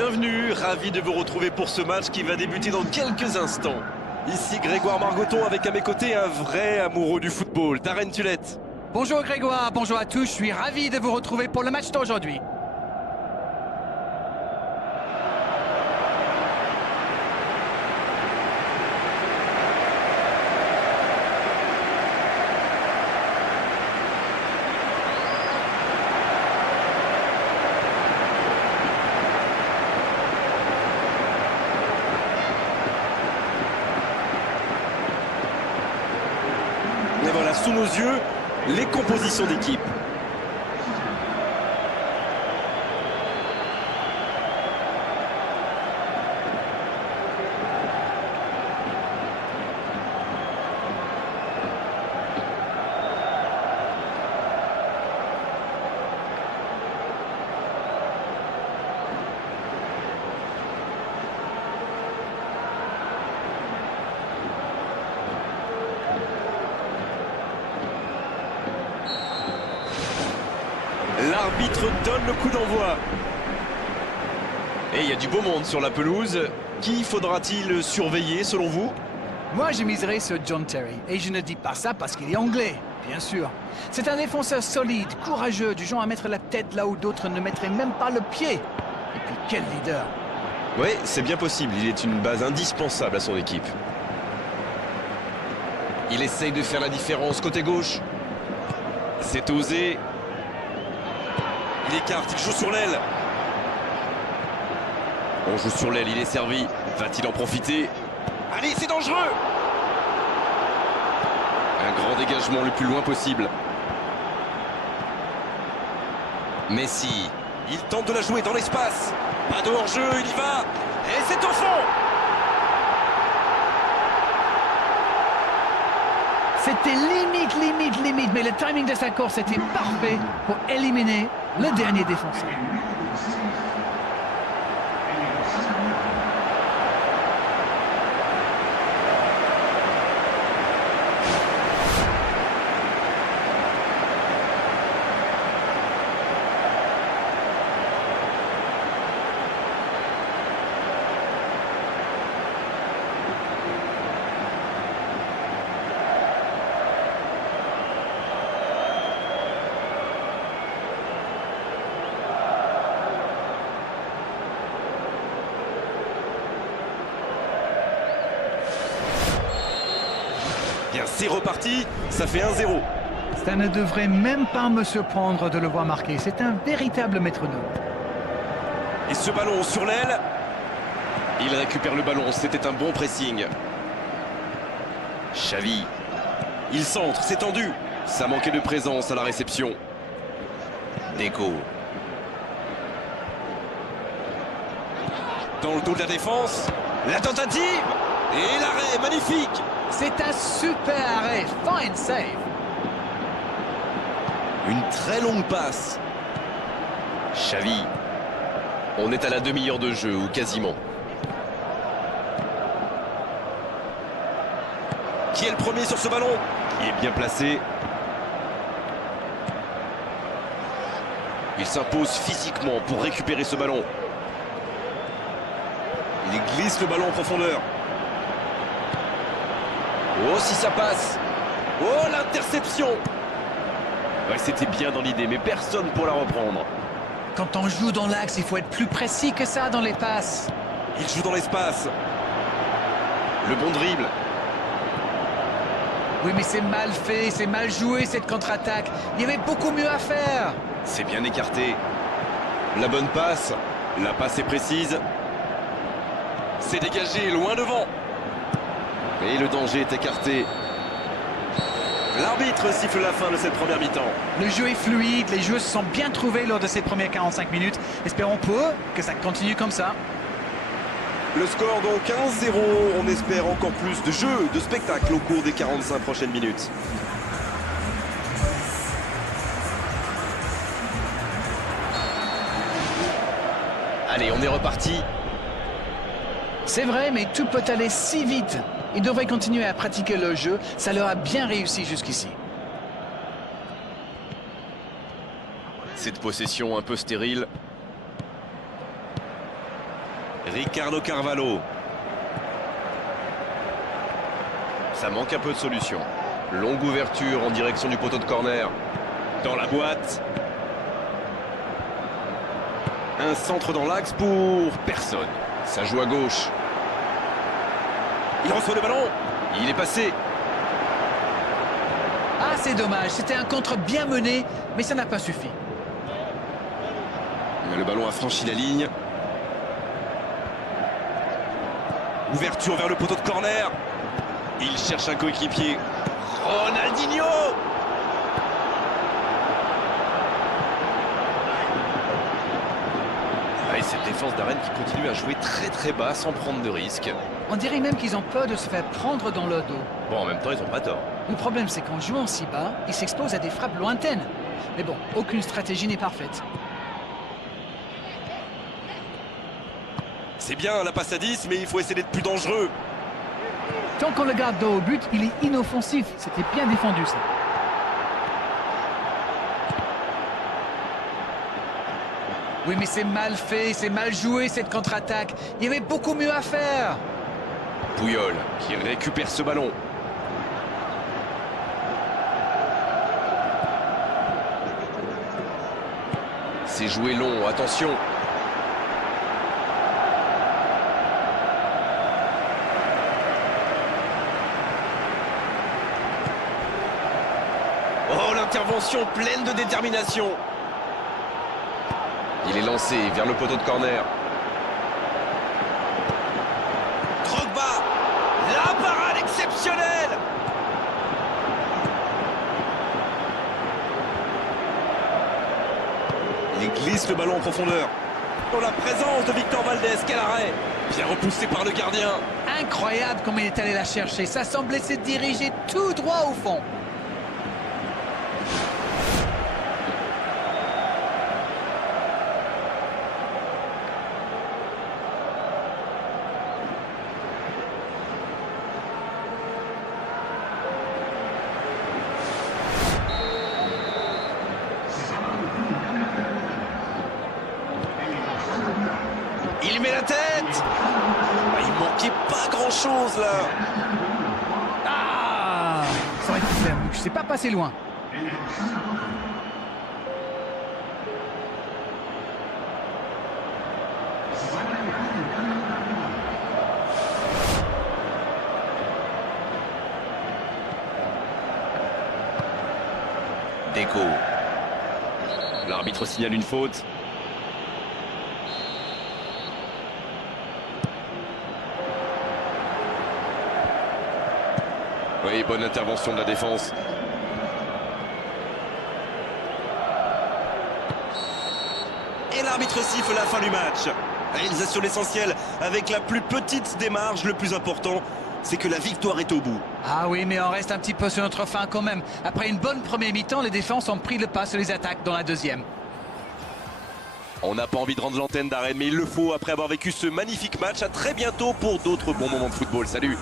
Bienvenue, ravi de vous retrouver pour ce match qui va débuter dans quelques instants. Ici Grégoire Margoton avec à mes côtés un vrai amoureux du football, Darren Tulette. Bonjour Grégoire, bonjour à tous, je suis ravi de vous retrouver pour le match d'aujourd'hui. Et voilà, sous nos yeux, les compositions d'équipe. L'arbitre donne le coup d'envoi. Et il y a du beau monde sur la pelouse. Qui faudra-t-il surveiller selon vous? Moi je miserai sur John Terry, et je ne dis pas ça parce qu'il est anglais, bien sûr. C'est un défenseur solide, courageux, du genre à mettre la tête là où d'autres ne mettraient même pas le pied. Et puis quel leader! Oui, c'est bien possible, il est une base indispensable à son équipe. Il essaye de faire la différence côté gauche. C'est osé. Il écarte, il joue sur l'aile. On joue sur l'aile, il est servi. Va-t-il en profiter? Allez, c'est dangereux! Un grand dégagement le plus loin possible. Messi. Il tente de la jouer dans l'espace. Pas de hors-jeu, il y va. Et c'est au fond! C'était limite, mais le timing de sa course était parfait pour éliminer le dernier défenseur. Bien, c'est reparti, ça fait 1-0. Ça ne devrait même pas me surprendre de le voir marquer. C'est un véritable métronome. Et ce ballon sur l'aile. Il récupère le ballon, c'était un bon pressing. Xavi. Il centre, c'est tendu. Ça manquait de présence à la réception. Deco. Dans le dos de la défense. La tentative. Et l'arrêt, magnifique. C'est un super arrêt, fine save. Une très longue passe. Xavi. On est à la demi-heure de jeu, ou quasiment. Qui est le premier sur ce ballon? Qui est bien placé. Il s'impose physiquement pour récupérer ce ballon. Il glisse le ballon en profondeur. Oh, si ça passe! Oh, l'interception! Ouais, c'était bien dans l'idée, mais personne pour la reprendre. Quand on joue dans l'axe, il faut être plus précis que ça dans les passes. Il joue dans l'espace. Le bon dribble. Oui, mais c'est mal fait, c'est mal joué cette contre-attaque. Il y avait beaucoup mieux à faire. C'est bien écarté. La bonne passe. La passe est précise. C'est dégagé, loin devant. Et le danger est écarté. L'arbitre siffle la fin de cette première mi-temps. Le jeu est fluide, les joueurs se sont bien trouvés lors de ces premières 45 minutes. Espérons peu que ça continue comme ça. Le score donc 1-0. On espère encore plus de jeu, de spectacle au cours des 45 prochaines minutes. Allez, on est reparti. C'est vrai, mais tout peut aller si vite. Ils devraient continuer à pratiquer le jeu. Ça leur a bien réussi jusqu'ici. Cette possession un peu stérile. Ricardo Carvalho. Ça manque un peu de solution. Longue ouverture en direction du poteau de corner. Dans la boîte. Un centre dans l'axe pour personne. Ça joue à gauche. Il reçoit le ballon. Il est passé. Ah, c'est dommage. C'était un contre bien mené, mais ça n'a pas suffi. Le ballon a franchi la ligne. Ouverture vers le poteau de corner. Il cherche un coéquipier. Ronaldinho! Et cette défense d'Arène qui continue à jouer très bas sans prendre de risques. On dirait même qu'ils ont peur de se faire prendre dans le dos. Bon, en même temps, ils n'ont pas tort. Le problème, c'est qu'en jouant si bas, ils s'exposent à des frappes lointaines. Mais bon, aucune stratégie n'est parfaite. C'est bien la passe à 10, mais il faut essayer d'être plus dangereux. Tant qu'on le garde dos au but, il est inoffensif. C'était bien défendu, ça. Oui, mais c'est mal fait, c'est mal joué, cette contre-attaque. Il y avait beaucoup mieux à faire. Puyol qui récupère ce ballon. C'est joué long, attention. Oh, l'intervention pleine de détermination. Il est lancé vers le poteau de corner. Drogba, la parade exceptionnelle. Il glisse le ballon en profondeur. Dans la présence de Victor Valdés, quel arrêt. Bien repoussé par le gardien. Incroyable comme il est allé la chercher. Ça semblait se diriger tout droit au fond. Il met la tête. Ah, il manquait pas grand-chose là. Ah, ça aurait pu faire mieux. Je sais pas passer loin. Deco. L'arbitre signale une faute. Oui, bonne intervention de la défense. Et l'arbitre siffle la fin du match. Réalisation l'essentiel avec la plus petite des marges. Le plus important, c'est que la victoire est au bout. Ah oui, mais on reste un petit peu sur notre fin quand même. Après une bonne première mi-temps, les défenses ont pris le pas sur les attaques dans la deuxième. On n'a pas envie de rendre l'antenne d'Arène, mais il le faut après avoir vécu ce magnifique match. À très bientôt pour d'autres bons moments de football. Salut!